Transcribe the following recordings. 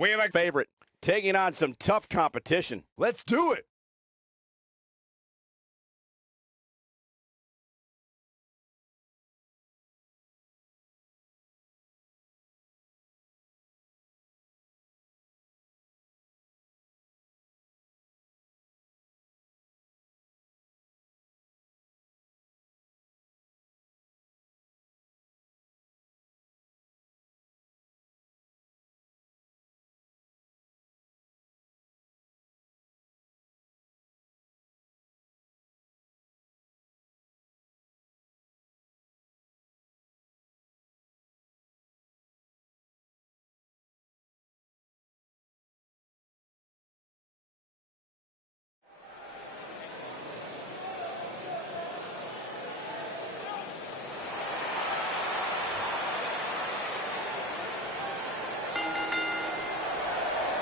We have a favorite taking on some tough competition. Let's do it.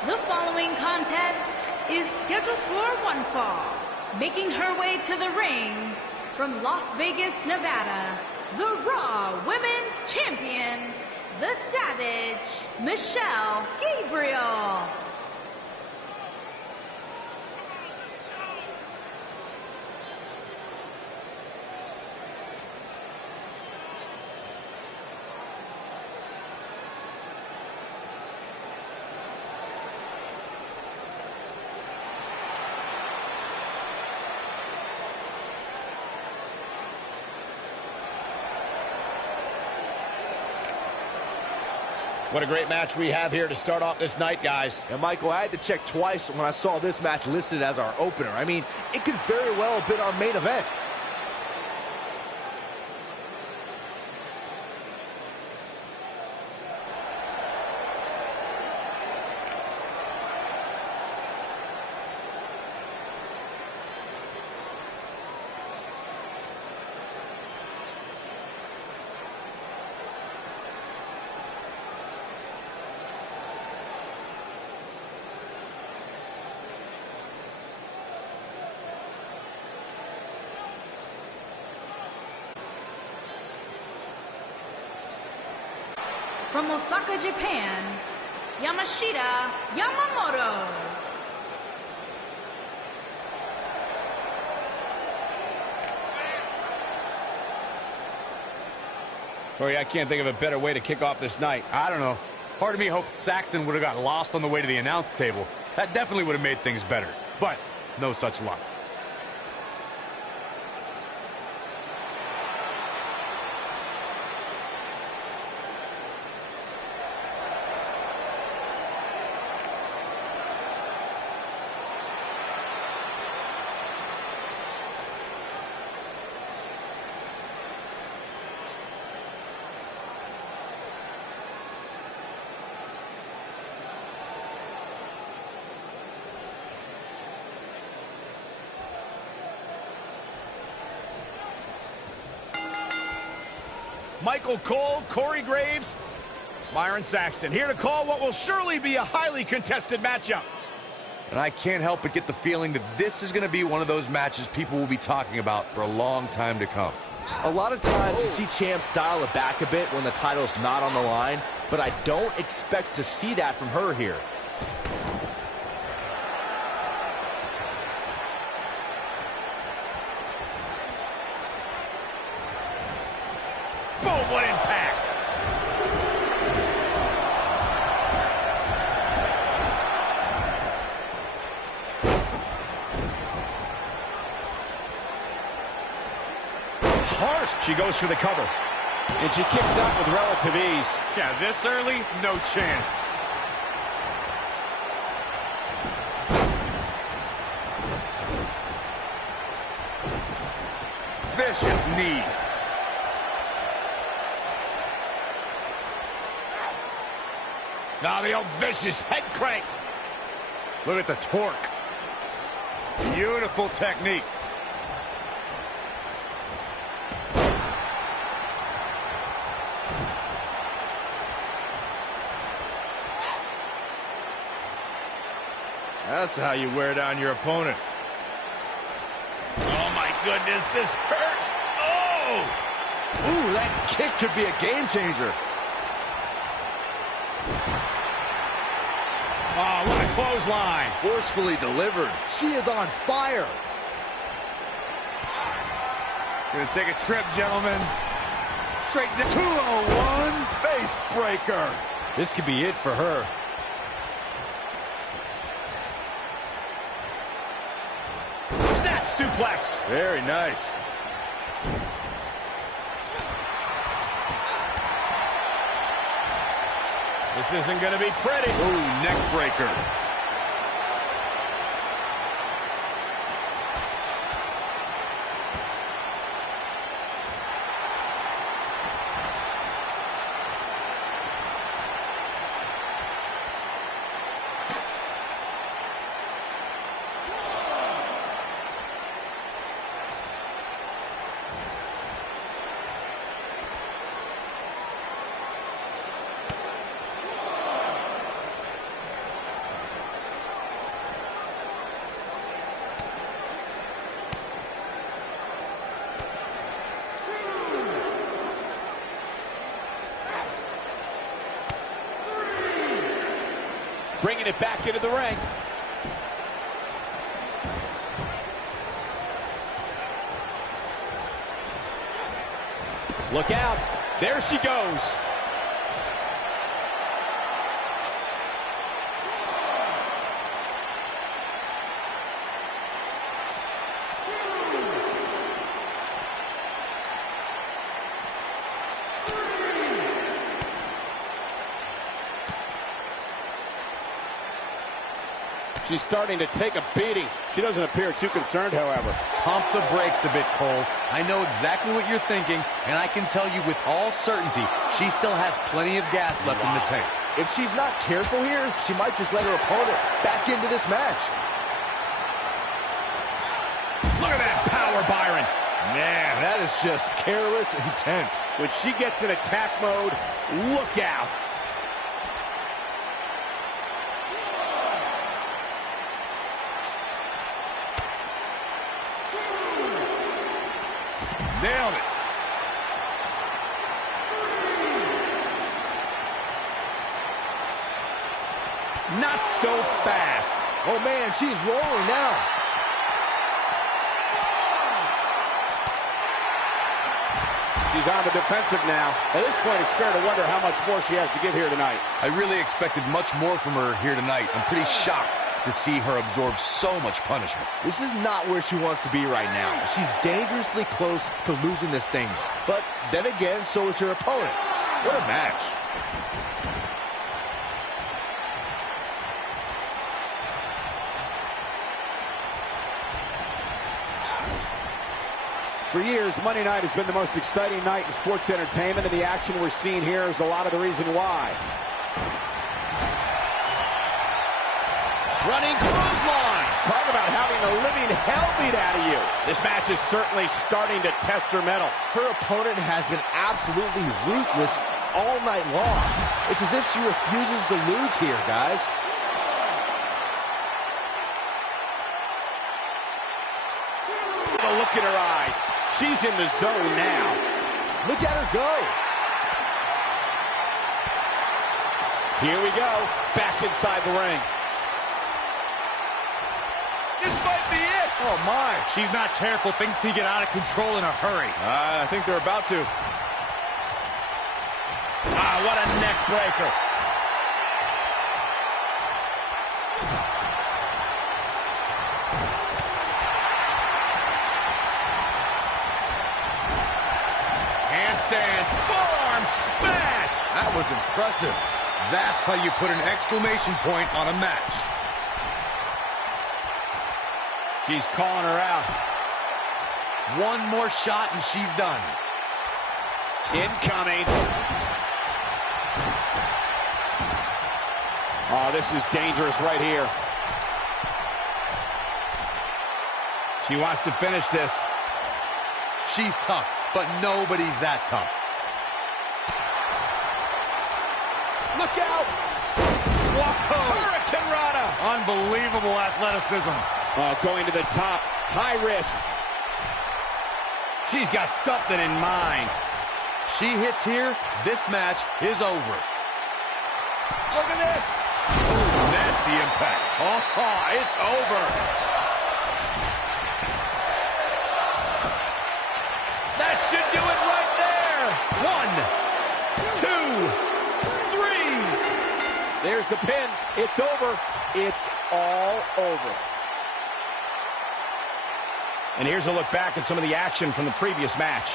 The following contest is scheduled for one fall. Making her way to the ring from Las Vegas, Nevada, the Raw Women's Champion, the Savage, Michelle Gabriel. What a great match we have here to start off this night, guys. And Michael, I had to check twice when I saw this match listed as our opener. I mean, it could very well have been our main event. From Osaka, Japan, Yamashita Yamamoto. Corey, I can't think of a better way to kick off this night. I don't know. Part of me hoped Saxton would have got lost on the way to the announce table. That definitely would have made things better. But no such luck. Michael Cole, Corey Graves, Byron Saxton, here to call what will surely be a highly contested matchup. And I can't help but get the feeling that this is going to be one of those matches people will be talking about for a long time to come. A lot of times you see champs dial it back a bit when the title's not on the line, but I don't expect to see that from her here. Boom, what impact! Harsh, she goes for the cover. And she kicks out with relative ease. Yeah, this early, no chance. Vicious knee. Now the old vicious head crank. Look at the torque. Beautiful technique. That's how you wear down your opponent. Oh my goodness, this hurts. Oh! Ooh, that kick could be a game changer. clothesline. Forcefully delivered. She is on fire. Gonna take a trip, gentlemen. Straight to 201. Face breaker. This could be it for her. Snap suplex. Very nice. This isn't going to be pretty. Ooh, neck breaker. Bringing it back into the ring. Look out. There she goes. She's starting to take a beating. She doesn't appear too concerned, however. Pump the brakes a bit, Cole. I know exactly what you're thinking, and I can tell you with all certainty, she still has plenty of gas left in the tank. If she's not careful here, she might just let her opponent back into this match. Look at that power, Byron. Man, that is just careless intent. When she gets in attack mode, look out. Nailed it. Not so fast. Oh, man, she's rolling now. She's on the defensive now. At this point, it's fair to wonder how much more she has to give here tonight. I really expected much more from her here tonight. I'm pretty shocked to see her absorb so much punishment. This is not where she wants to be right now. She's dangerously close to losing this thing. But then again, so is her opponent. What a match. For years, Monday night has been the most exciting night in sports entertainment, and the action we're seeing here is a lot of the reason why. Running clothesline. Talk about having the living hell beat out of you. This match is certainly starting to test her mettle. Her opponent has been absolutely ruthless all night long. It's as if she refuses to lose here, guys. The look in her eyes. She's in the zone now. Look at her go. Here we go. Back inside the ring. This might be it. Oh, my. She's not careful. Things can get out of control in a hurry. I think they're about to. Ah, what a neck breaker. Handstand. Forearm smash. That was impressive. That's how you put an exclamation point on a match. She's calling her out. One more shot and she's done. Incoming. Oh, this is dangerous right here. She wants to finish this. She's tough, but nobody's that tough. Look out. Whoa. Hurricane Rana. Unbelievable athleticism. Going to the top. High risk. She's got something in mind. She hits here, this match is over. Look at this. Ooh, this resist the impact. Oh, it's over. That should do it right there. 1, 2, 3. There's the pin. It's over. It's all over. And here's a look back at some of the action from the previous match.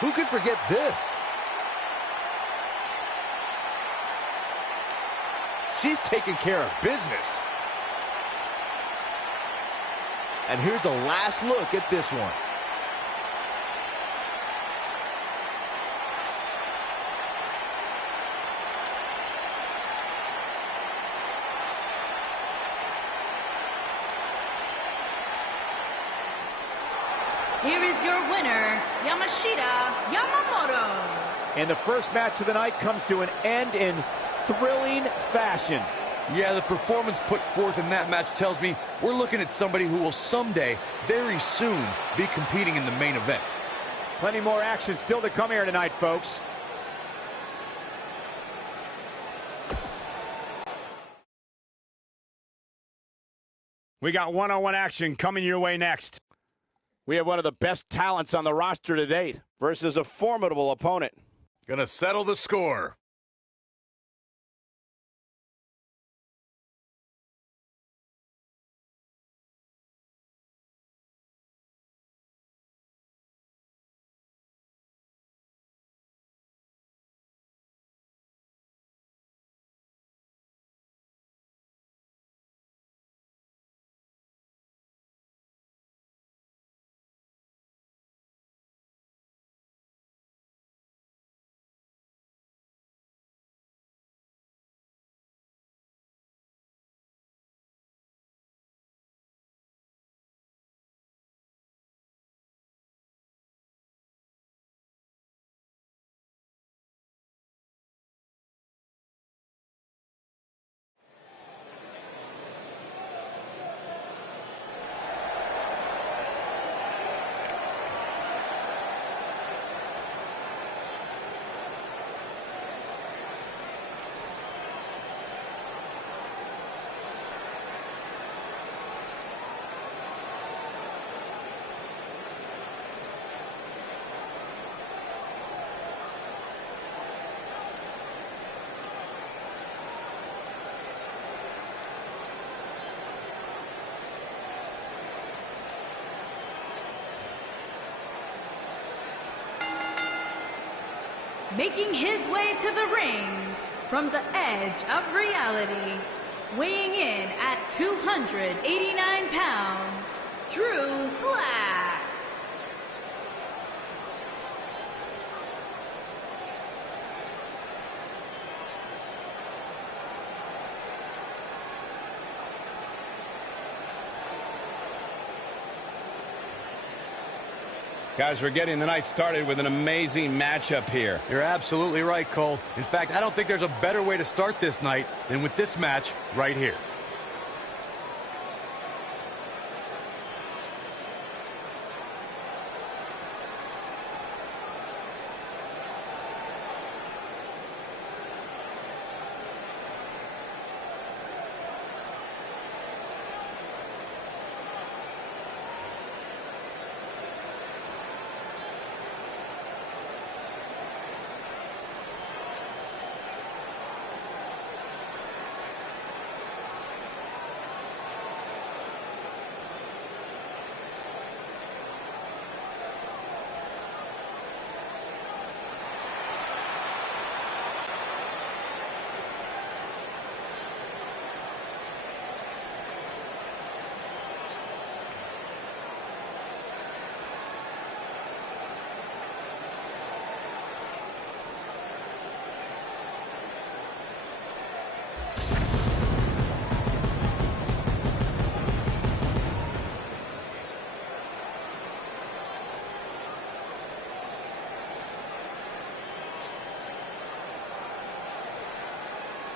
Who could forget this? She's taking care of business. And here's a last look at this one. Here is your winner, Yamashita Yamamoto. And the first match of the night comes to an end in thrilling fashion. Yeah, the performance put forth in that match tells me we're looking at somebody who will someday, very soon, be competing in the main event. Plenty more action still to come here tonight, folks. We got one-on-one action coming your way next. We have one of the best talents on the roster to date versus a formidable opponent. Gonna settle the score. Making his way to the ring from the edge of reality, weighing in at 289 pounds, Drew Black. Guys, we're getting the night started with an amazing matchup here. You're absolutely right, Cole. In fact, I don't think there's a better way to start this night than with this match right here.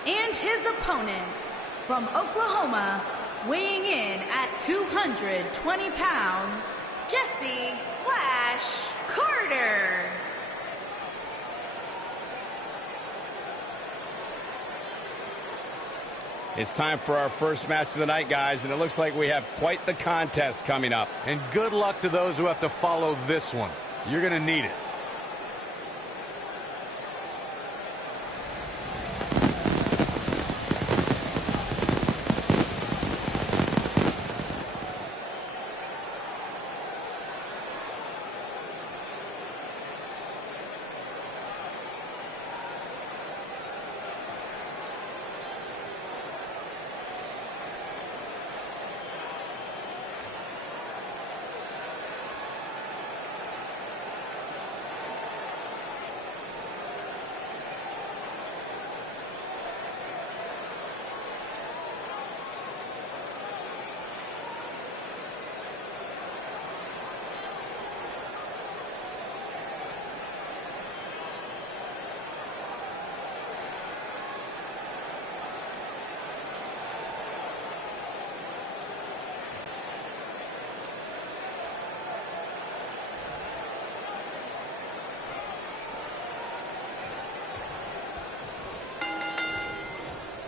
And his opponent from Oklahoma, weighing in at 220 pounds, Jesse Flash Carter. It's time for our first match of the night, guys, and it looks like we have quite the contest coming up. And good luck to those who have to follow this one. You're going to need it.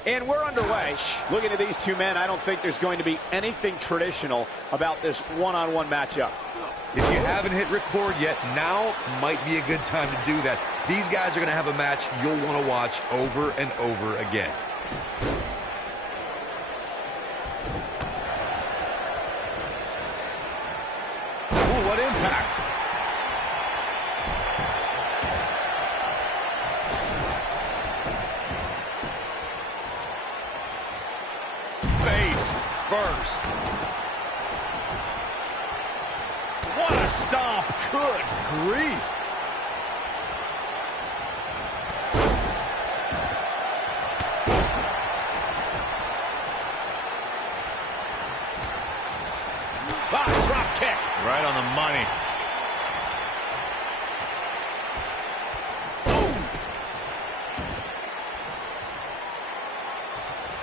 And we're underway. Looking at these two men, I don't think there's going to be anything traditional about this one-on-one matchup. If you haven't hit record yet, now might be a good time to do that. These guys are going to have a match you'll want to watch over and over again. Ooh, what impact. First. What a stomp. Good grief. Drop kick. Right on the money.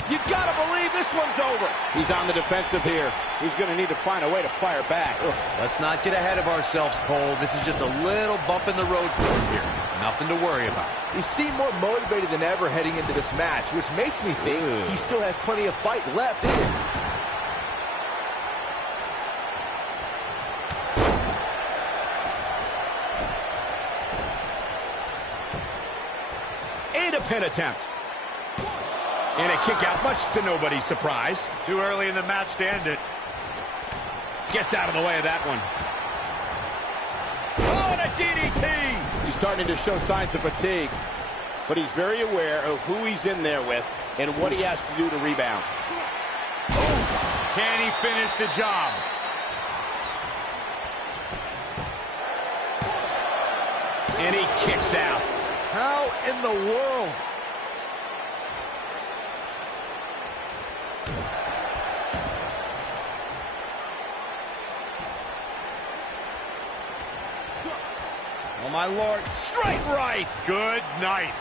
You gotta believe this one's over. He's on the defensive here. He's going to need to find a way to fire back. Let's not get ahead of ourselves, Cole. This is just a little bump in the road for him here. Nothing to worry about. He seemed more motivated than ever heading into this match, which makes me think he still has plenty of fight left in him. And a pin attempt. And a kick out, much to nobody's surprise. Too early in the match to end it. Gets out of the way of that one. Oh, and a DDT! He's starting to show signs of fatigue, but he's very aware of who he's in there with and what he has to do to rebound. Oh, can he finish the job? And he kicks out. How in the world? Oh, my Lord. Straight right. Good night.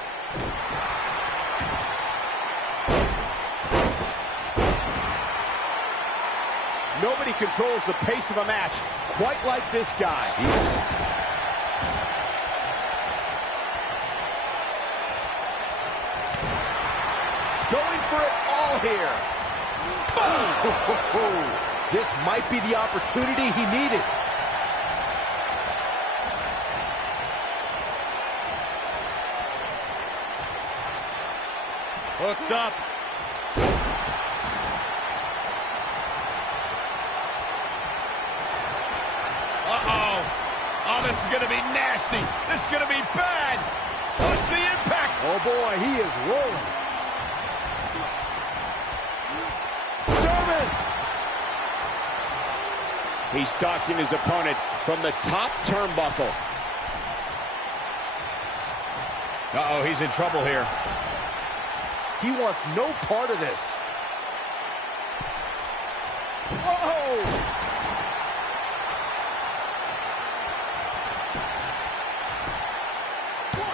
Nobody controls the pace of a match quite like this guy. Going for it all here. Boom! This might be the opportunity he needed. Hooked up. Uh-oh. Oh, this is going to be nasty. This is going to be bad. Watch the impact. Oh, boy, he is rolling. German! He's stalking his opponent from the top turnbuckle. Uh-oh, he's in trouble here. He wants no part of this. Whoa!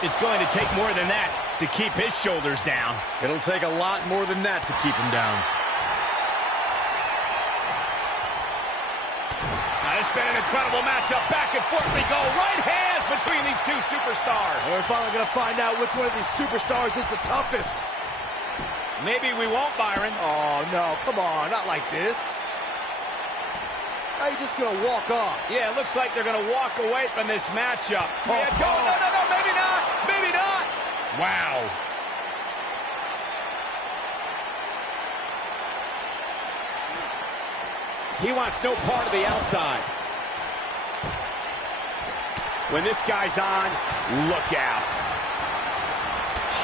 It's going to take more than that to keep his shoulders down. It'll take a lot more than that to keep him down. Now, it's been an incredible matchup. Back and forth we go. Right hands between these two superstars. We're finally going to find out which one of these superstars is the toughest. Maybe we won't, Byron. Oh, no, come on, not like this. How are you just going to walk off? Yeah, it looks like they're going to walk away from this matchup. Oh, No, maybe not. Maybe not. Wow. He wants no part of the outside. When this guy's on, look out.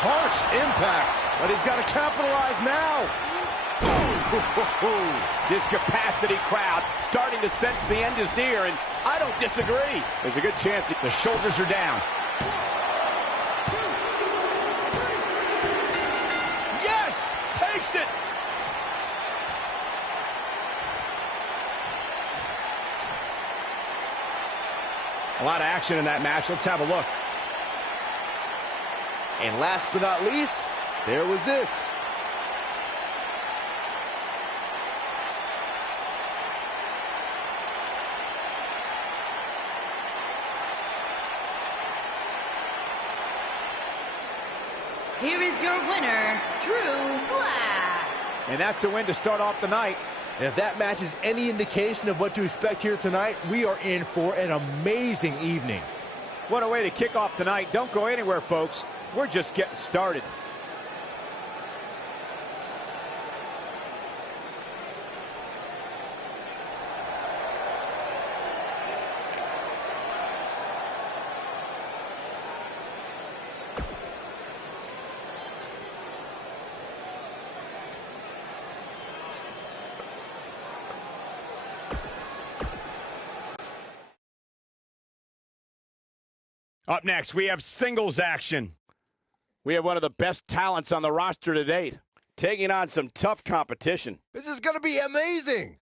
Harsh impact, but he's got to capitalize now. This capacity crowd starting to sense the end is near, and I don't disagree. There's a good chance the shoulders are down. Yes! Takes it! A lot of action in that match. Let's have a look. And last but not least, there was this. Here is your winner, Drew Black. And that's a win to start off the night. And if that match is any indication of what to expect here tonight, we are in for an amazing evening. What a way to kick off tonight. Don't go anywhere, folks. We're just getting started. Up next, we have singles action. We have one of the best talents on the roster to date, taking on some tough competition. This is going to be amazing.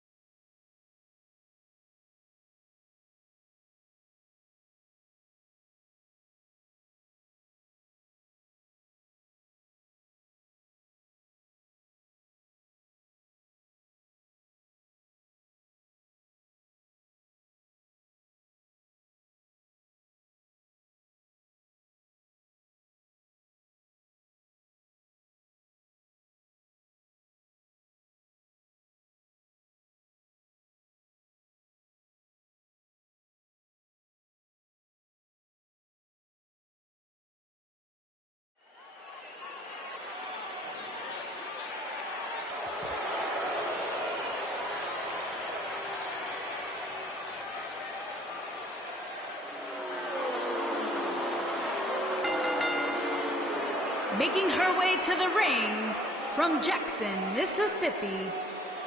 Making her way to the ring from Jackson, Mississippi,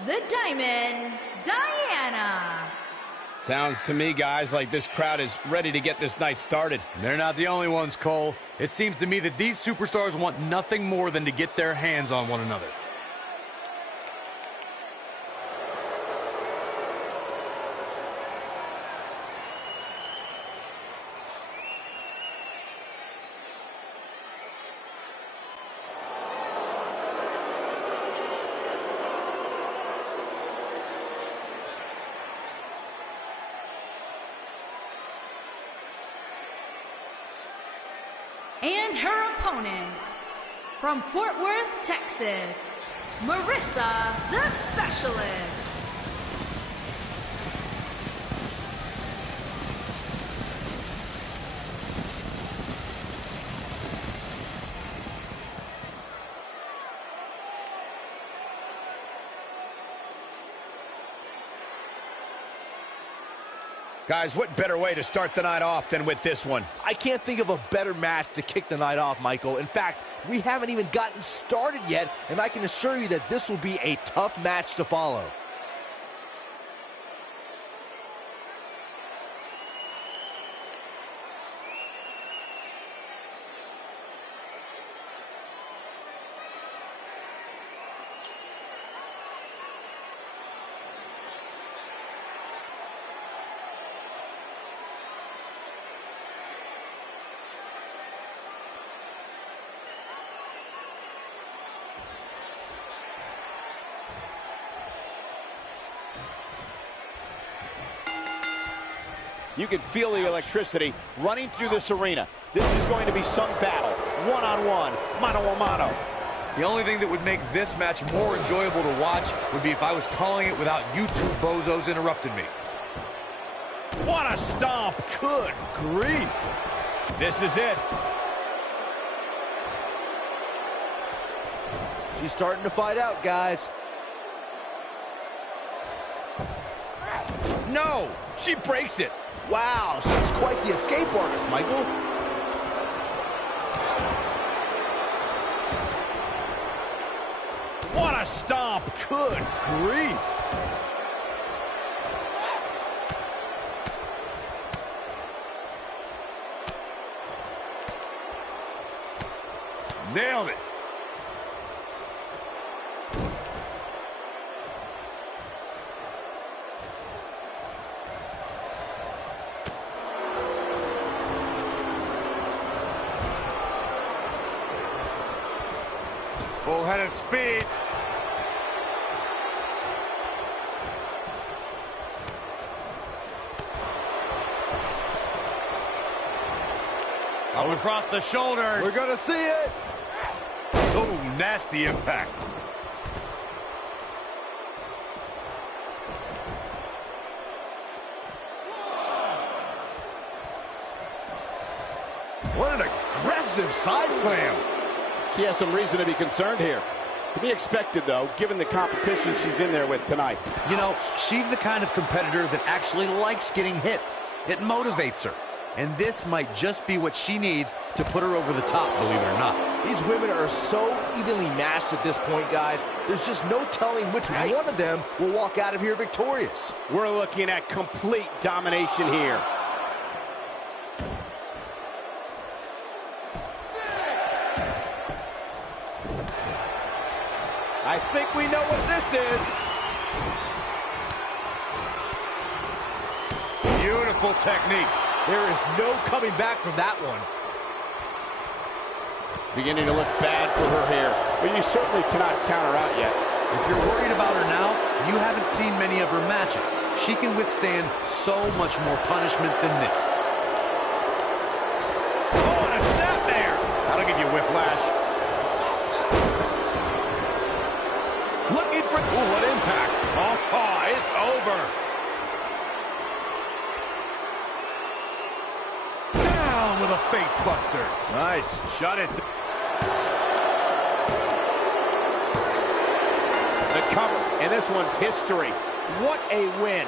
the Diamond, Diana. Sounds to me, guys, like this crowd is ready to get this night started. They're not the only ones, Cole. It seems to me that these superstars want nothing more than to get their hands on one another. And her opponent, from Fort Worth, Texas, Marissa the Specialist. Guys, what better way to start the night off than with this one? I can't think of a better match to kick the night off, Michael. In fact, we haven't even gotten started yet, and I can assure you that this will be a tough match to follow. You can feel the electricity running through this arena. This is going to be some battle, one-on-one, mano-a-mano. The only thing that would make this match more enjoyable to watch would be if I was calling it without you two bozos interrupting me. What a stomp. Good grief. This is it. She's starting to fight out, guys. No, she breaks it. Wow, she's quite the escape artist, Michael. What a stomp. Good grief. Nailed it. Full head of speed. Up across the shoulders. We're gonna see it. Oh, nasty impact. What an aggressive side slam. She has some reason to be concerned here. To be expected, though, given the competition she's in there with tonight. You know, she's the kind of competitor that actually likes getting hit. It motivates her. And this might just be what she needs to put her over the top, believe it or not. These women are so evenly matched at this point, guys. There's just no telling which one of them will walk out of here victorious. We're looking at complete domination here. I think we know what this is. Beautiful technique. There is no coming back from that one. Beginning to look bad for her here, but you certainly cannot count her out yet. If you're worried about her now, you haven't seen many of her matches. She can withstand so much more punishment than this. Oh, and a snap there. That'll give you whiplash. Looking for... Ooh, what impact. Oh, it's over. Down with a face buster. Nice. Shut it. The cover, and this one's history. What a win.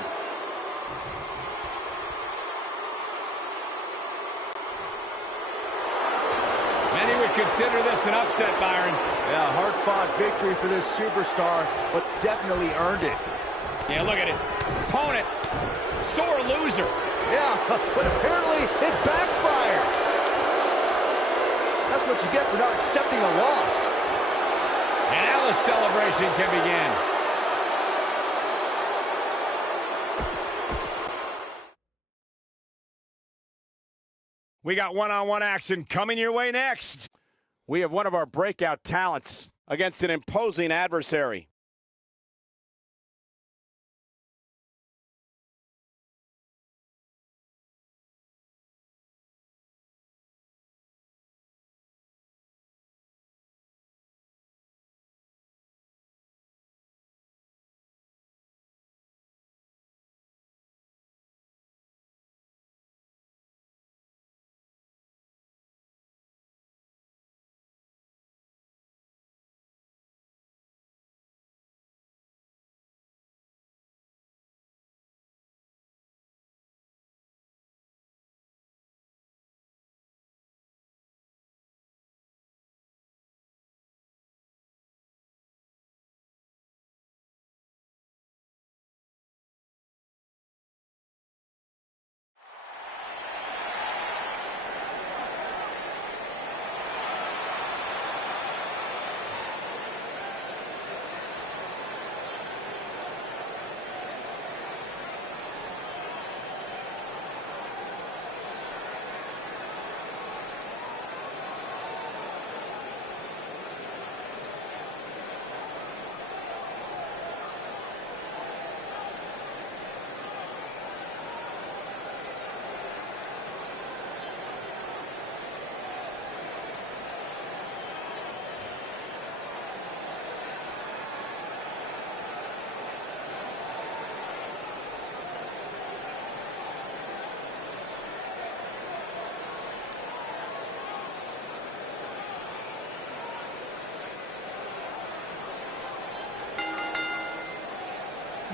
Many would consider this an upset, Byron. Yeah, hard-fought victory for this superstar, but definitely earned it. Yeah, look at it. Opponent, sore loser. Yeah, but apparently it backfired. That's what you get for not accepting a loss. And now the celebration can begin. We got one-on-one action coming your way next. We have one of our breakout talents against an imposing adversary.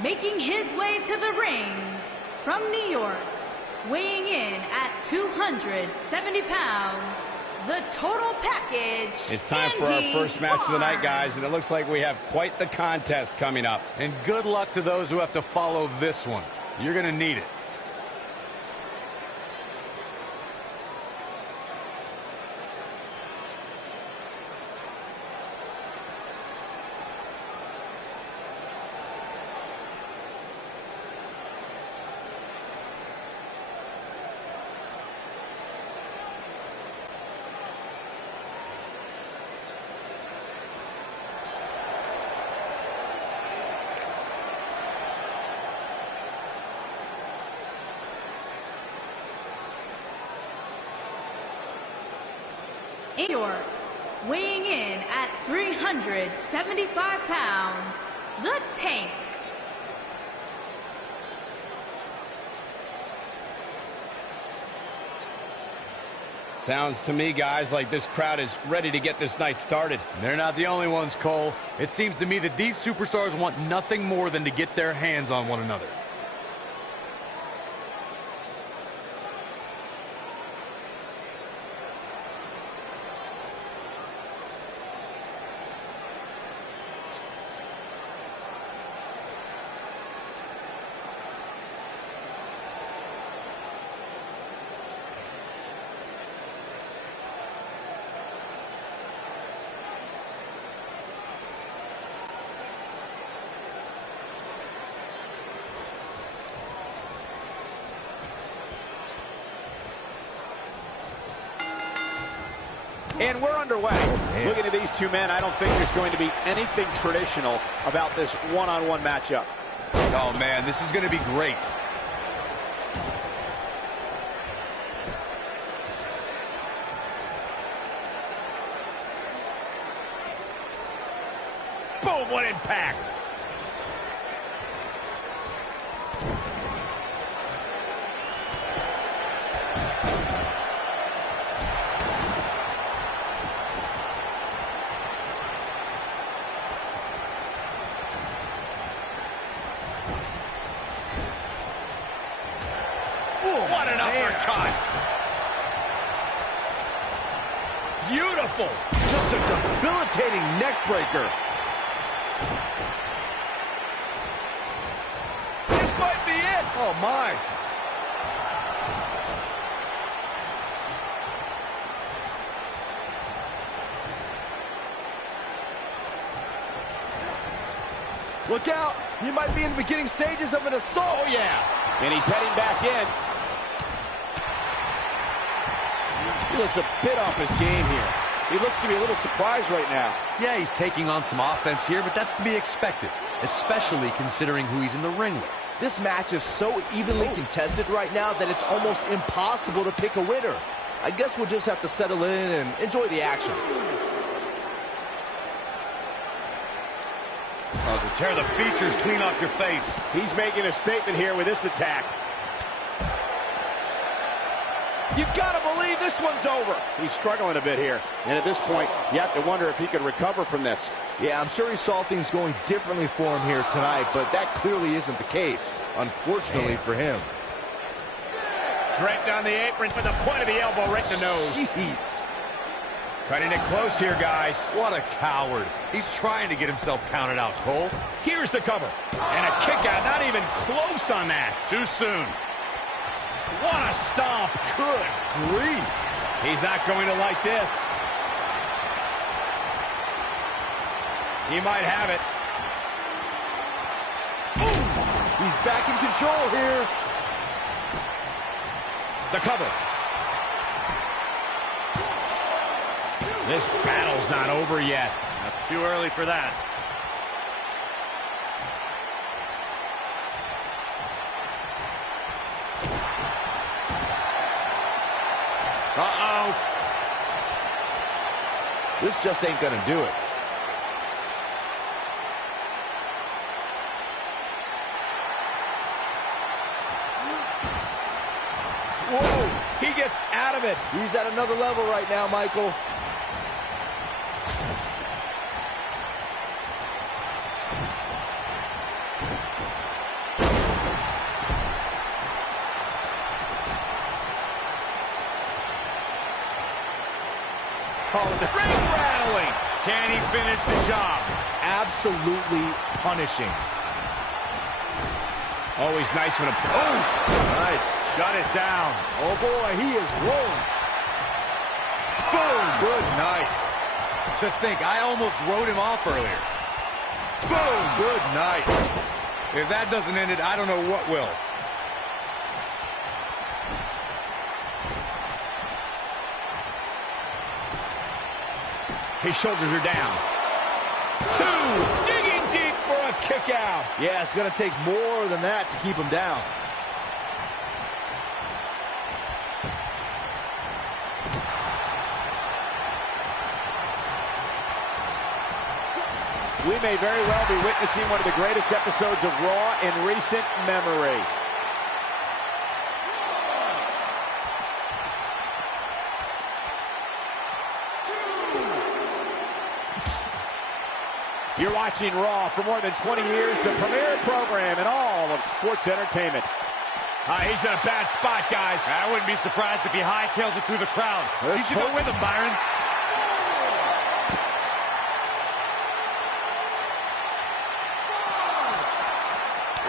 making his way to the ring from New York, weighing in at 270 pounds, the total package. It's time for our first match of the night, guys, and it looks like we have quite the contest coming up. And good luck to those who have to follow this one. You're going to need it. New York, weighing in at 375 pounds, the Tank. Sounds to me, guys, like this crowd is ready to get this night started. They're not the only ones, Cole. It seems to me that these superstars want nothing more than to get their hands on one another. And we're underway. Looking at these two men, I don't think there's going to be anything traditional about this one-on-one matchup. Oh, man, this is going to be great. Boom, what impact! What an uppercut! Beautiful! Just a debilitating neck breaker. This might be it! Oh, my. Look out! You might be in the beginning stages of an assault. Oh, yeah! And he's heading back in. He looks a bit off his game here. He looks to be a little surprised right now. Yeah, he's taking on some offense here, but that's to be expected, especially considering who he's in the ring with. This match is so evenly contested right now that it's almost impossible to pick a winner. I guess we'll just have to settle in and enjoy the action. Oh, to tear the features clean off your face. He's making a statement here with this attack. You gotta believe this one's over. He's struggling a bit here. And at this point, you have to wonder if he can recover from this. Yeah, I'm sure he saw things going differently for him here tonight, but that clearly isn't the case, unfortunately for him. Straight down the apron with the point of the elbow right in the nose. Jeez. Cutting it close here, guys. What a coward. He's trying to get himself counted out, Cole. Here's the cover. And a kick out, not even close on that. Too soon. What a stomp. Good grief. He's not going to like this. He might have it. Ooh, he's back in control here. The cover. This battle's not over yet. That's too early for that. Uh-oh. This just ain't gonna do it. Whoa, he gets out of it. He's at another level right now, Michael. calling it. Ring rattling. Can he finish the job? Absolutely punishing. Always nice when a... Oh, nice. Shut it down. Oh, boy, he is rolling. Boom. Good night. To think, I almost wrote him off earlier. Boom. Good night. If that doesn't end it, I don't know what will. His shoulders are down. 2, digging deep for a kick out. Yeah, it's going to take more than that to keep him down. We may very well be witnessing one of the greatest episodes of Raw in recent memory. You're watching Raw for more than 20 years, the premier program in all of sports entertainment. He's in a bad spot, guys. I wouldn't be surprised if he hightails it through the crowd. You should go with him, Byron.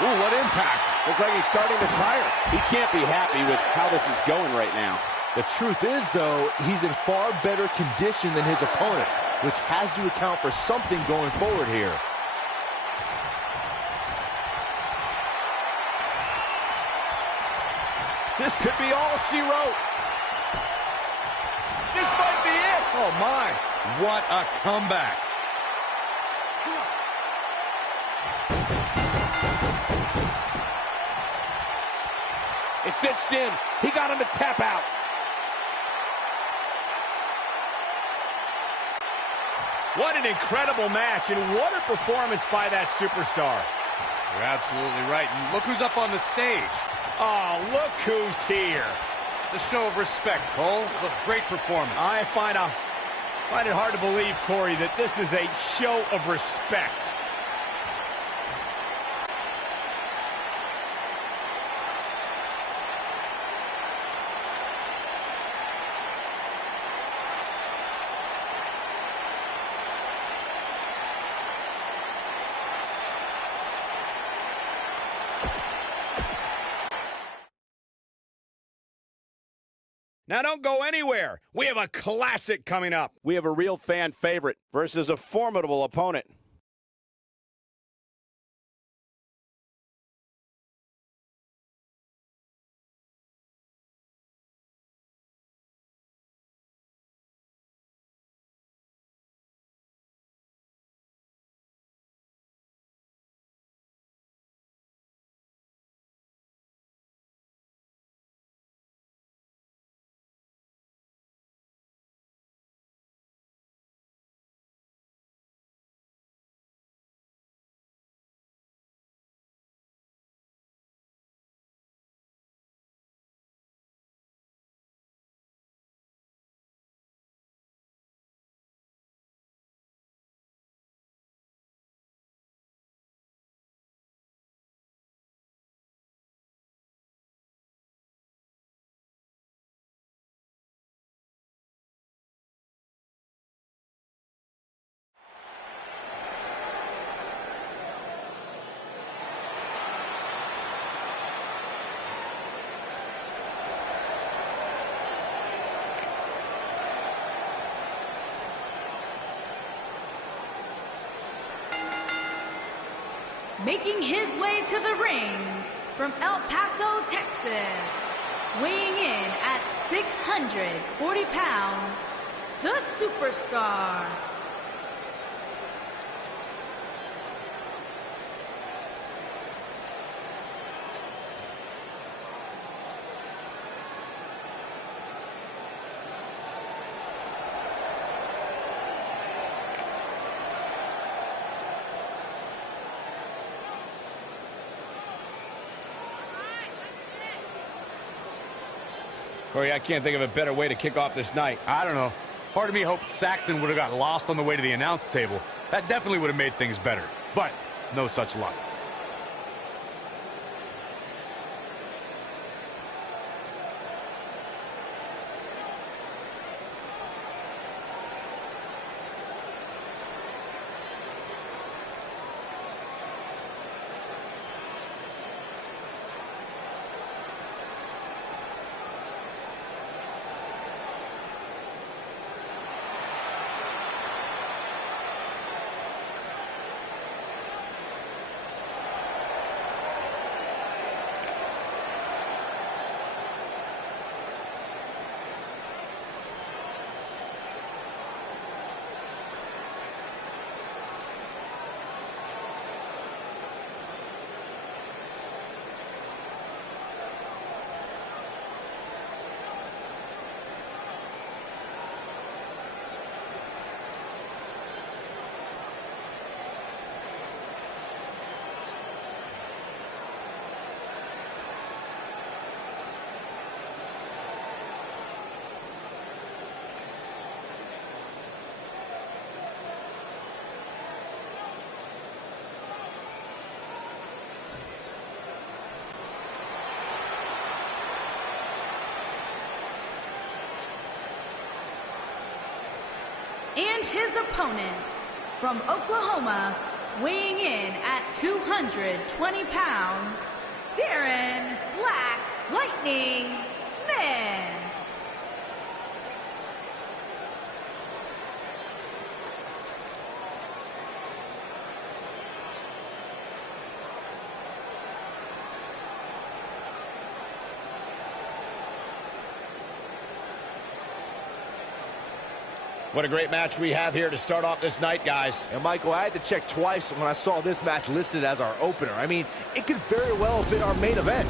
Ooh, what impact. Looks like he's starting to tire. He can't be happy with how this is going right now. The truth is, though, he's in far better condition than his opponent, which has to account for something going forward here. This could be all she wrote. This might be it. Oh, my. What a comeback. It's cinched in. He got him to tap out. What an incredible match, and what a performance by that superstar. You're absolutely right. And look who's up on the stage. Oh, look who's here. It's a show of respect, Cole. It's a great performance. I find it hard to believe, Corey, that this is a show of respect. Now don't go anywhere. We have a classic coming up. We have a real fan favorite versus a formidable opponent. Making his way to the ring from El Paso, Texas, weighing in at 640 pounds, the Superstar. Corey, I can't think of a better way to kick off this night. I don't know. Part of me hoped Saxton would have got lost on the way to the announce table. That definitely would have made things better. But no such luck. his opponent from Oklahoma, weighing in at 220 pounds, Darren Black Lightning Smith. What a great match we have here to start off this night, guys. And Michael, I had to check twice when I saw this match listed as our opener. I mean, it could very well have been our main event.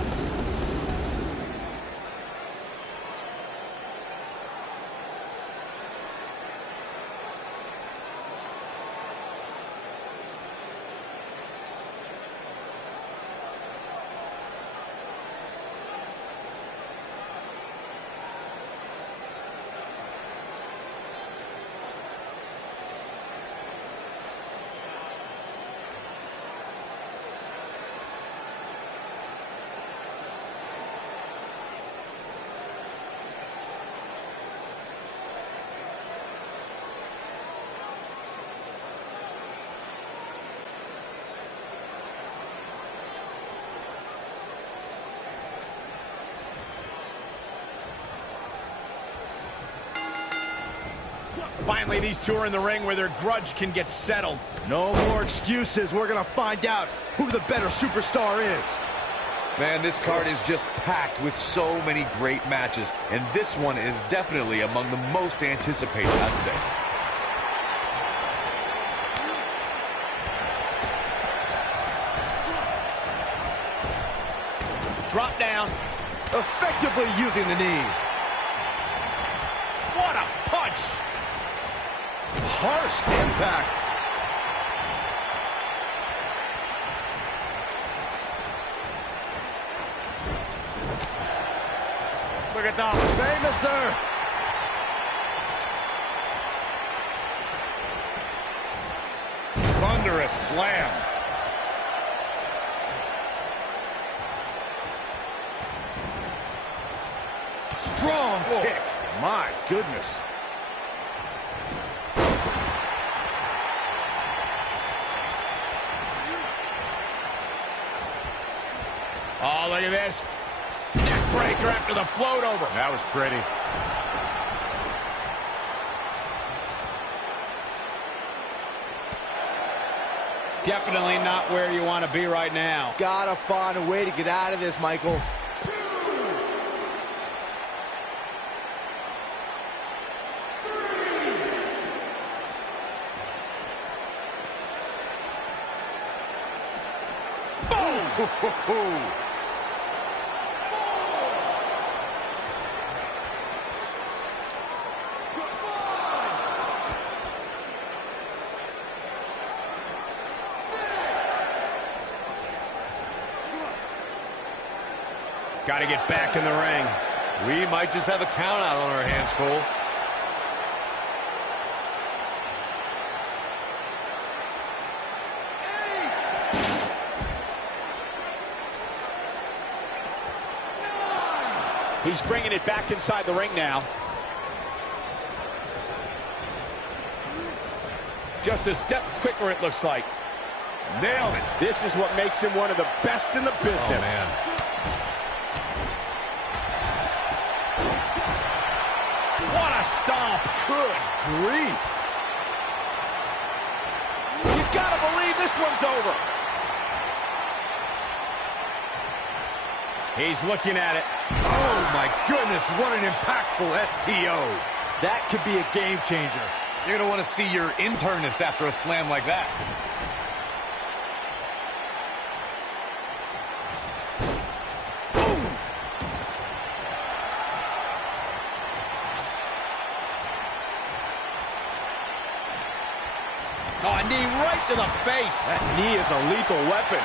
Finally, these two are in the ring where their grudge can get settled. No more excuses. We're going to find out who the better superstar is. Man, this card is just packed with so many great matches, and this one is definitely among the most anticipated, I'd say. Drop down. Effectively using the knee. What a punch! Harsh impact. Look at that. Famouser. Thunderous slam. Strong kick. My goodness. Oh, look at this. Neck breaker after the float over. That was pretty. Definitely not where you want to be right now. Gotta find a way to get out of this, Michael. Boom! Got to get back in the ring. We might just have a count out on our hands, Cole. He's bringing it back inside the ring now. Just a step quicker, it looks like. Nailed it. This is what makes him one of the best in the business. Oh, man. What a stomp. Good grief. You gotta believe this one's over. He's looking at it. Oh, my goodness, what an impactful STO. That could be a game changer. You're going to want to see your internist after a slam like that. Boom. Oh, a knee right to the face. That knee is a lethal weapon.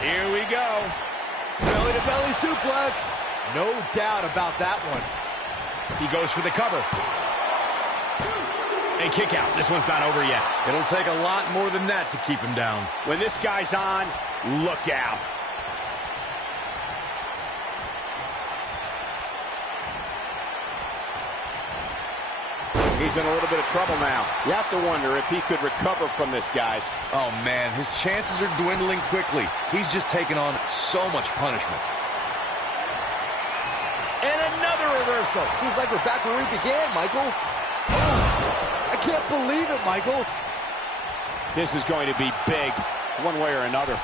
Here we go. Belly-to-belly suplex. No doubt about that one. He goes for the cover. A kick out. This one's not over yet. It'll take a lot more than that to keep him down. When this guy's on, look out. He's in a little bit of trouble now. You have to wonder if he could recover from this, guys. Oh, man, his chances are dwindling quickly. He's just taken on so much punishment. And another reversal. Seems like we're back where we began, Michael. Oh, I can't believe it, Michael. This is going to be big, one way or another.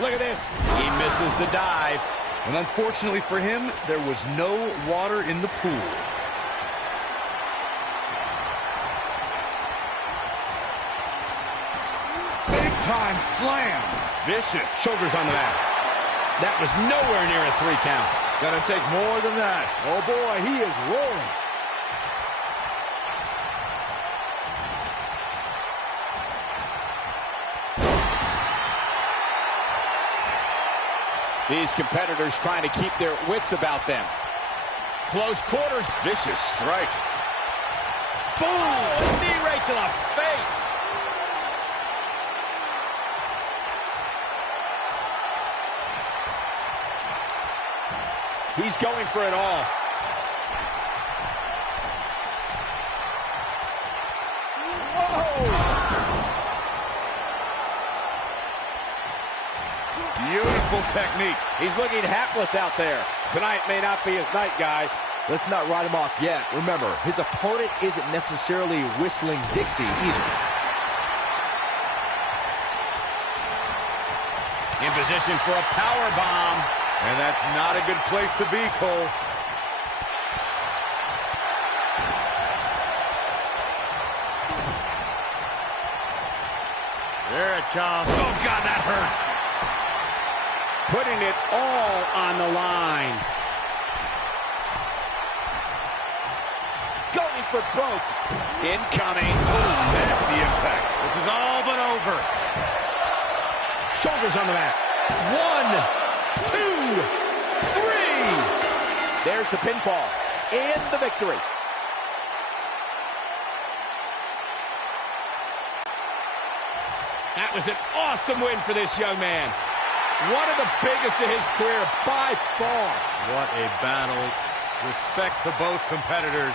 Look at this. He misses the dive. And unfortunately for him, there was no water in the pool. Big time slam. Vicious. Shoulders on the mat. That was nowhere near a 3 count. Gonna take more than that. Oh, boy, he is rolling. These competitors trying to keep their wits about them. Close quarters. Vicious strike. Boom! A knee right to the face. He's going for it all. Whoa! Beautiful technique. He's looking hapless out there. Tonight may not be his night, guys. Let's not write him off yet. Remember, his opponent isn't necessarily whistling Dixie either. In position for a power bomb. And that's not a good place to be, Cole. There it comes. Oh, God, that hurt. Putting it all on the line. Going for broke. Incoming. Oh, nasty impact. This is all but over. Shoulders on the mat. 1, 2, 3. There's the pinfall and the victory. That was an awesome win for this young man. One of the biggest of his career by far. What a battle. Respect to both competitors.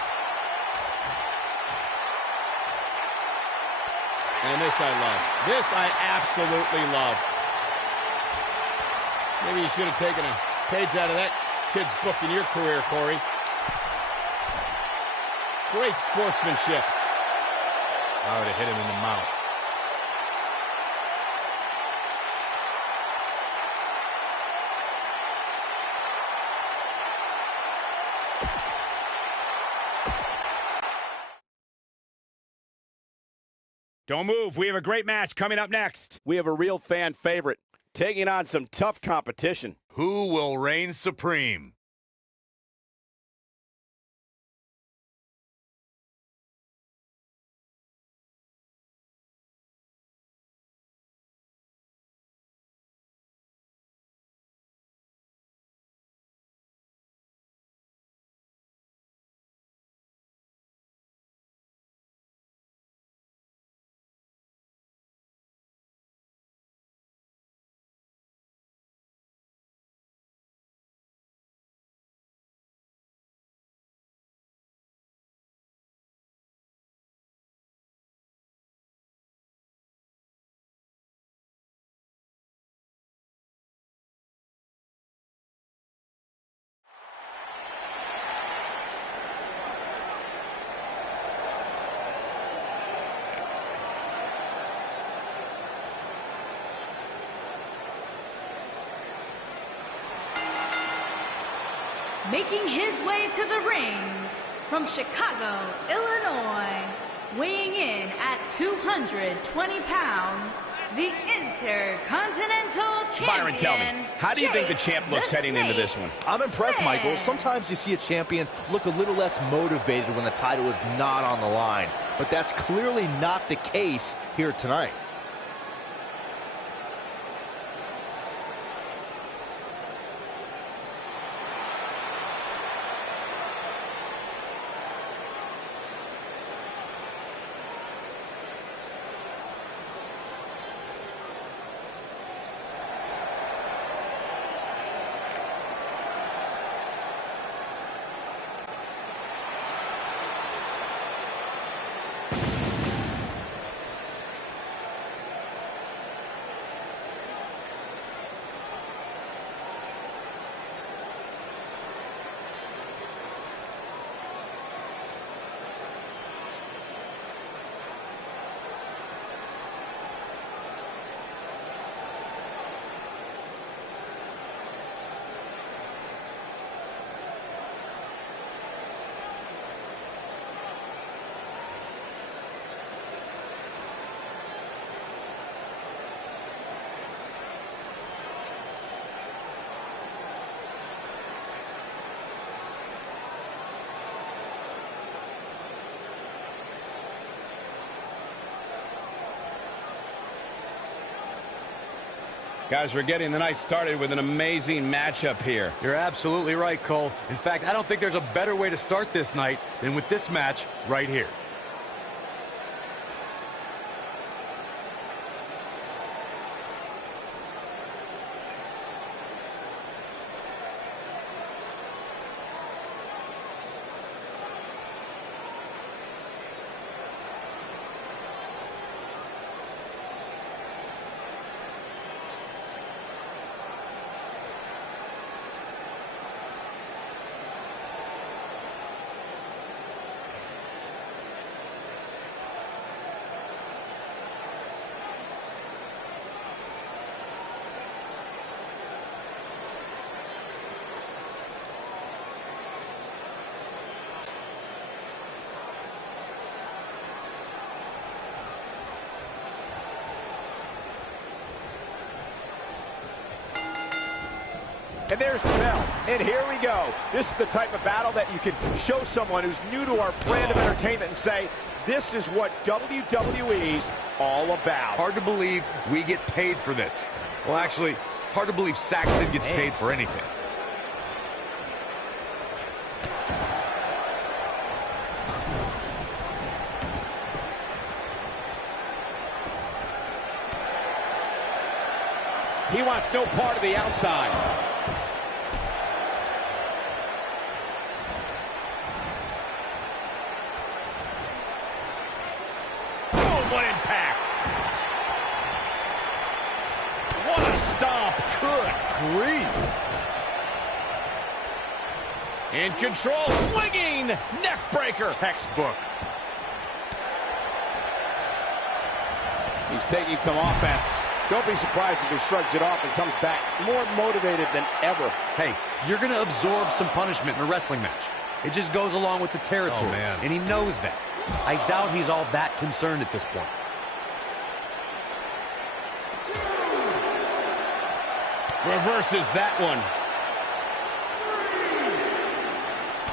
And this I love. This I absolutely love. Maybe you should have taken a page out of that kid's book in your career, Corey. Great sportsmanship. I would have hit him in the mouth. Don't move. We have a great match coming up next. We have a real fan favorite taking on some tough competition. Who will reign supreme? Making his way to the ring from Chicago, Illinois, weighing in at 220 pounds, the Intercontinental Champion. Byron, tell me, how do you think the champ looks heading into this one? I'm impressed, Michael. Sometimes you see a champion look a little less motivated when the title is not on the line. But that's clearly not the case here tonight. Guys, we're getting the night started with an amazing matchup here. You're absolutely right, Cole. In fact, I don't think there's a better way to start this night than with this match right here. And there's the bell. And here we go. This is the type of battle that you can show someone who's new to our brand of entertainment and say, this is what WWE's all about. Hard to believe we get paid for this. Well, actually, it's hard to believe Saxton gets paid for anything. He wants no part of the outside. What impact! What a stomp! Good grief! In control, swinging neck breaker. Textbook. He's taking some offense. Don't be surprised if he shrugs it off and comes back more motivated than ever. Hey, you're going to absorb some punishment in a wrestling match. It just goes along with the territory, Oh, man. and he knows that. I doubt he's all that concerned at this point. Reverses that one.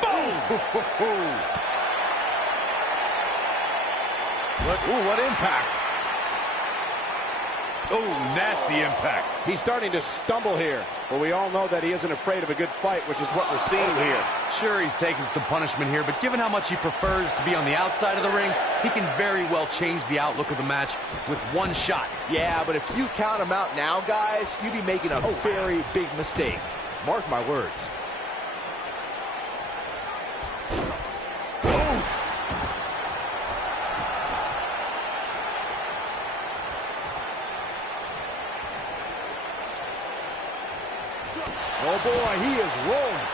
Boom! Ooh, what impact. Oh, nasty impact. He's starting to stumble here, but we all know that he isn't afraid of a good fight, which is what we're seeing here. Sure, he's taking some punishment here, but given how much he prefers to be on the outside of the ring, he can very well change the outlook of the match with one shot. Yeah, but if you count him out now, guys, you'd be making a very big mistake. Mark my words. Oh, boy, he is rolling.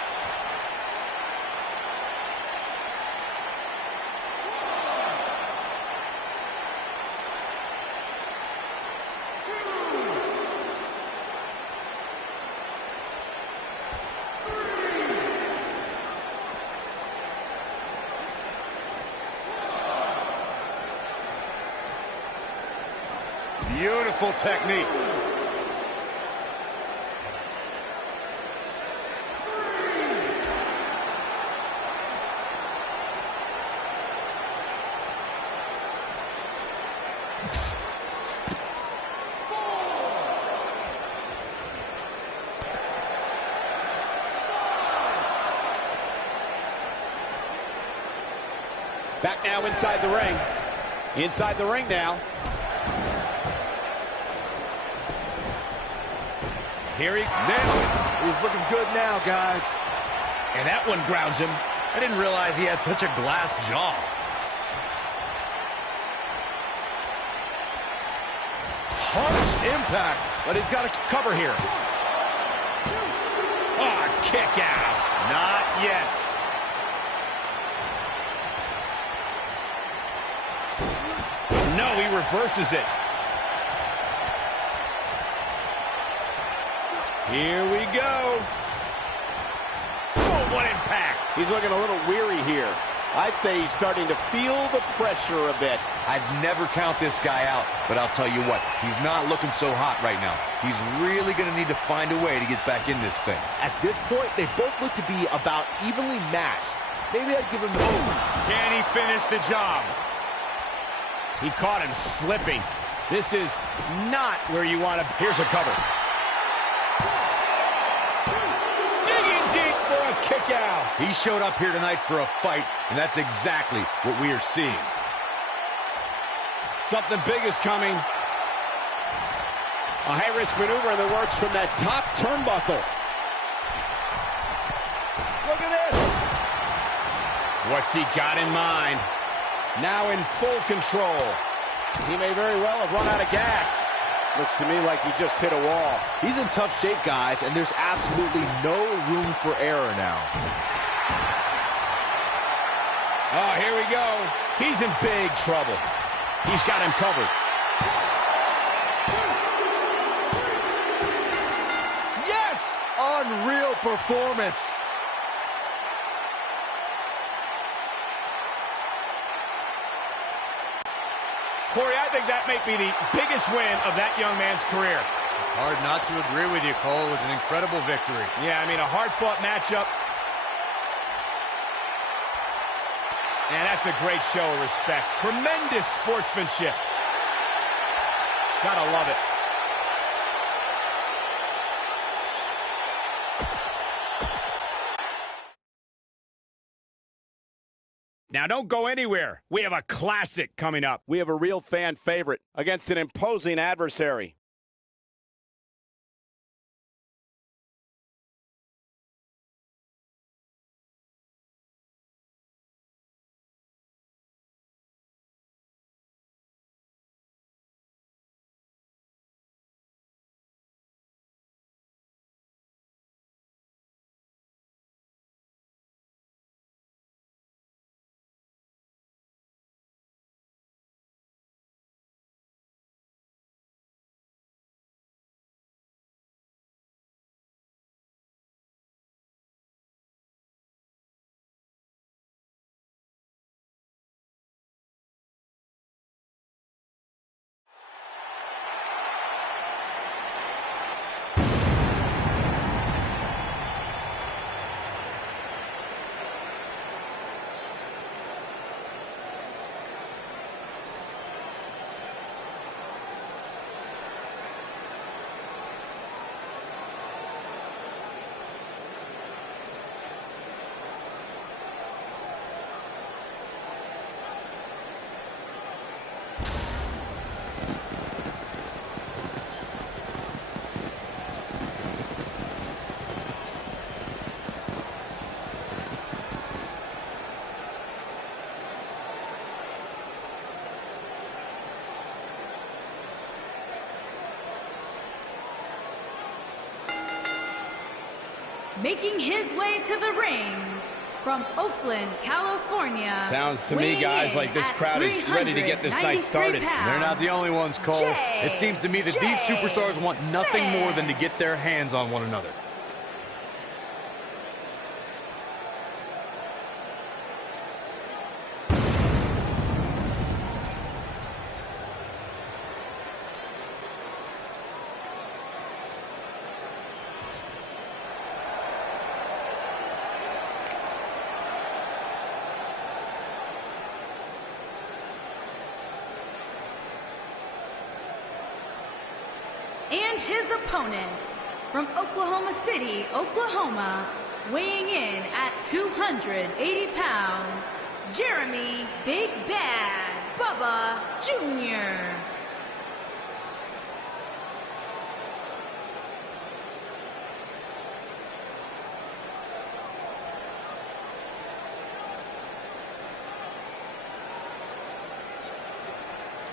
Beautiful technique. Back now inside the ring. Inside the ring now. Here he nailed it. He's looking good now, guys. And that one grounds him. I didn't realize he had such a glass jaw. Harsh impact. But he's got a cover here. Oh, kick out. Not yet. No, he reverses it. Here we go. Oh, what impact. He's looking a little weary here. I'd say he's starting to feel the pressure a bit. I'd never count this guy out, but I'll tell you what, he's not looking so hot right now. He's really going to need to find a way to get back in this thing. At this point, they both look to be about evenly matched. Maybe I'd give him the... Can he finish the job? He caught him slipping. This is not where you want to... Here's a cover. kick out. He showed up here tonight for a fight, and that's exactly what we are seeing. Something big is coming. A high-risk maneuver in the works from that top turnbuckle. Look at this. What's he got in mind? Now in full control. He may very well have run out of gas. Looks to me like he just hit a wall. He's in tough shape, guys, and there's absolutely no room for error now. Oh, here we go. He's in big trouble. He's got him covered. Yes! Unreal performance. Corey, I think that may be the biggest win of that young man's career. It's hard not to agree with you, Cole. It was an incredible victory. Yeah, I mean, a hard-fought matchup. And that's a great show of respect. Tremendous sportsmanship. Gotta love it. Now don't go anywhere. We have a classic coming up. We have a real fan favorite against an imposing adversary. Making his way to the ring from Oakland, California. Sounds to me, guys, like this crowd is ready to get this night started. They're not the only ones, Cole. It seems to me that these superstars want nothing more than to get their hands on one another. And his opponent from Oklahoma City, Oklahoma, weighing in at 280 pounds, Jeremy Big Bad Bubba Jr.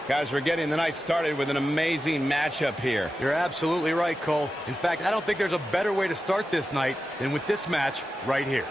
Guys, we're getting the night started with an amazing matchup here. You're absolutely right, Cole. In fact, I don't think there's a better way to start this night than with this match right here.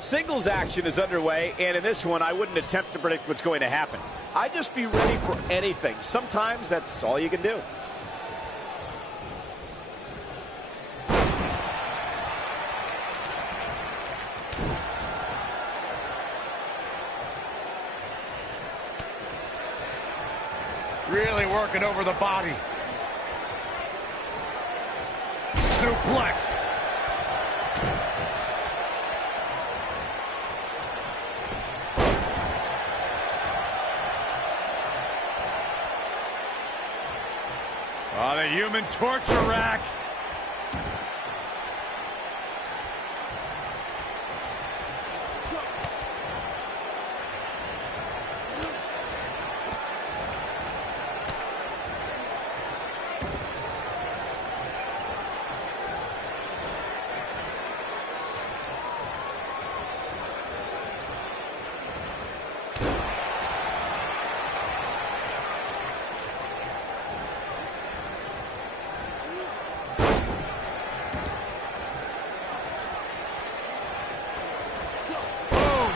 Singles action is underway, and in this one, I wouldn't attempt to predict what's going to happen. I'd just be ready for anything. Sometimes that's all you can do. Really working over the body. Suplex. Oh, the human torture rack.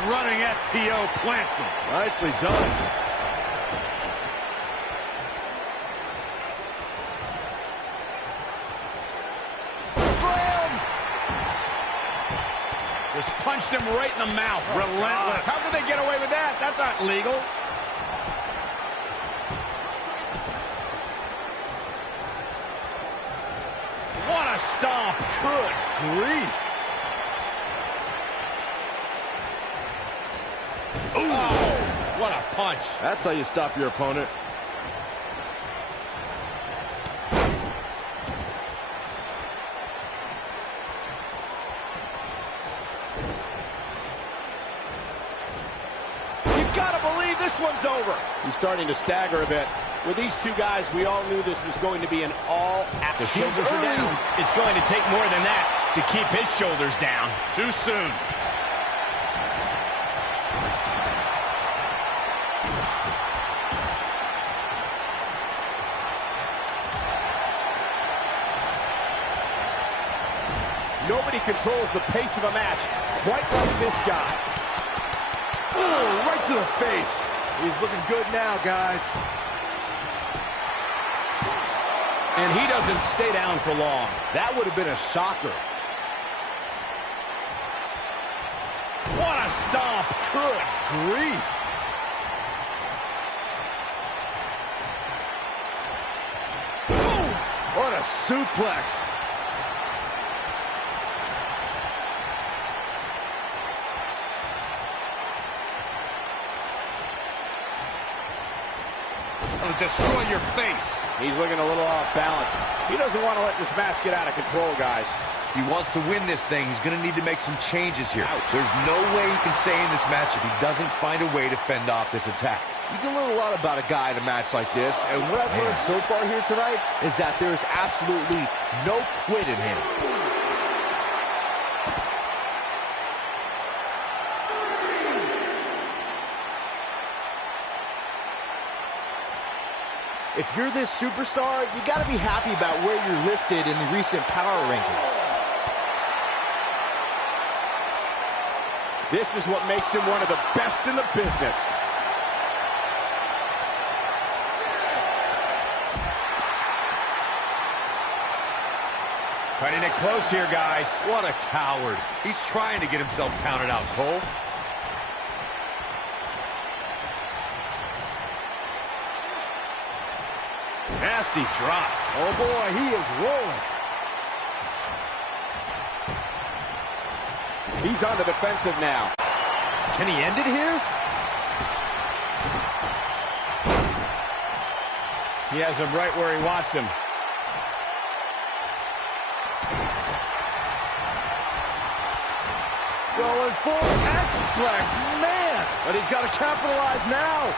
Running STO plants him. Nicely done. Slam! Just punched him right in the mouth. Relentless. How could they get away with that? That's not legal. What a stomp. Good grief. Oh, what a punch. That's how you stop your opponent. You gotta believe this one's over. He's starting to stagger a bit. With these two guys, we all knew this was going to be an all-out. The shoulders are down. It's going to take more than that to keep his shoulders down. Too soon. Nobody controls the pace of a match quite like this guy. Oh, right to the face. He's looking good now, guys. And he doesn't stay down for long. That would have been a shocker. What a stomp. Good grief. Boom. What a suplex. It'll destroy your face. He's looking a little off balance. He doesn't want to let this match get out of control, guys. If he wants to win this thing, he's going to need to make some changes here. There's no way he can stay in this match if he doesn't find a way to fend off this attack. You can learn a lot about a guy in a match like this, and what I've learned so far here tonight is that there is absolutely no quit in him. If you're this superstar, you gotta be happy about where you're listed in the recent power rankings. This is what makes him one of the best in the business. Cutting it close here, guys. What a coward. He's trying to get himself counted out, Cole. Nasty drop. Oh boy, he is rolling. He's on the defensive now. Can he end it here? He has him right where he wants him. Going for X-Plex, man! But he's got to capitalize now.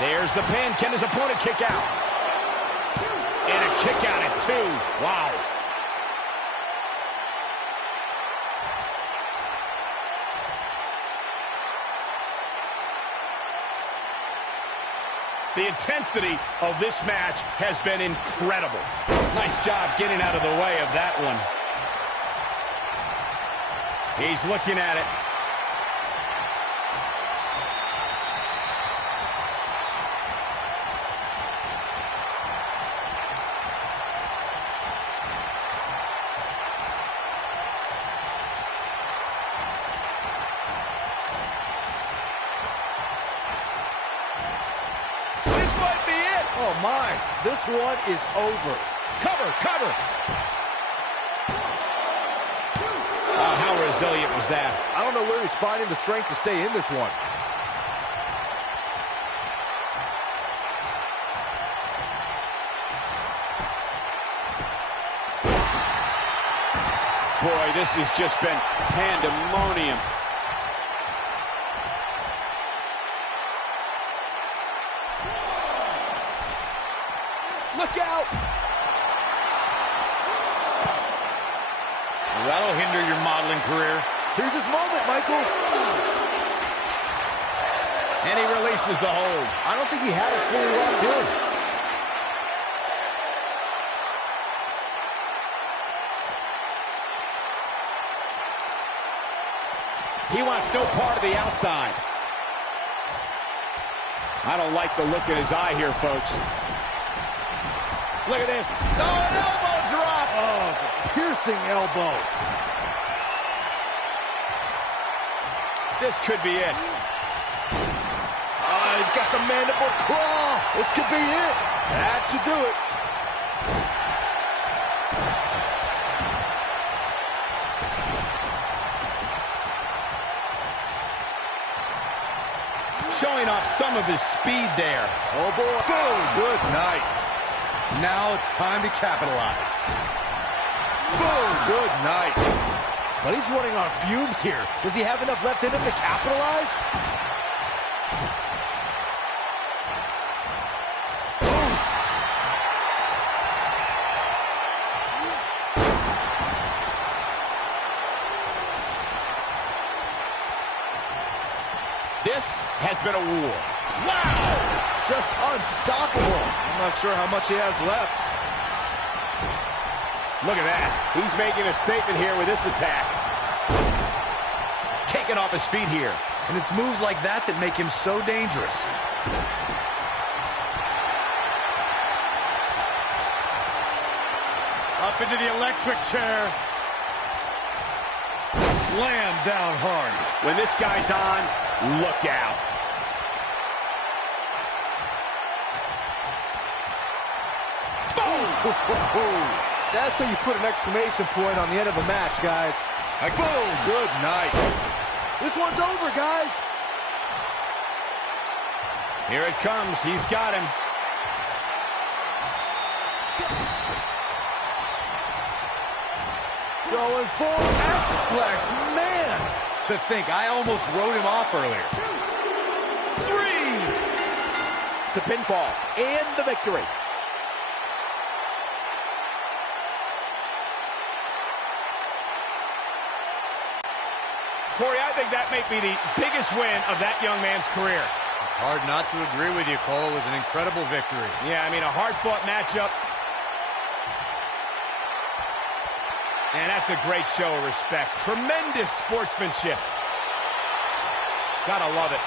There's the pin. Can his opponent kick out? And a kick out at 2. Wow. The intensity of this match has been incredible. Nice job getting out of the way of that one. He's looking at it. my. This one is over. Cover, cover. Oh, how resilient was that? I don't know where he's finding the strength to stay in this one. Boy, this has just been pandemonium. Look out! That'll hinder your modeling career. Here's his moment, Michael. And he releases the hold. I don't think he had it fully locked in. He wants no part of the outside. I don't like the look in his eye here, folks. Look at this. Oh, an elbow drop. Oh, it's a piercing elbow. This could be it. Oh, he's got the mandible claw. This could be it. That should do it. Showing off some of his speed there. Oh, boy. Boom. Good night. Now it's time to capitalize. Boom. Good night. But he's running on fumes here. Does he have enough left in him to capitalize? This has been a war. Wow! Just unstoppable. I'm not sure how much he has left. Look at that. He's making a statement here with this attack. Taking off his feet here. And it's moves like that that make him so dangerous. Up into the electric chair. Slam down hard. When this guy's on, look out. That's how you put an exclamation point on the end of a match, guys. Boom! Good night. This one's over, guys. Here it comes. He's got him. Going for X-Plex, man. To think, I almost wrote him off earlier. 3. The pinfall and the victory. Corey, I think that may be the biggest win of that young man's career. It's hard not to agree with you, Cole. It was an incredible victory. Yeah, I mean, a hard-fought matchup. And that's a great show of respect. Tremendous sportsmanship. Gotta love it.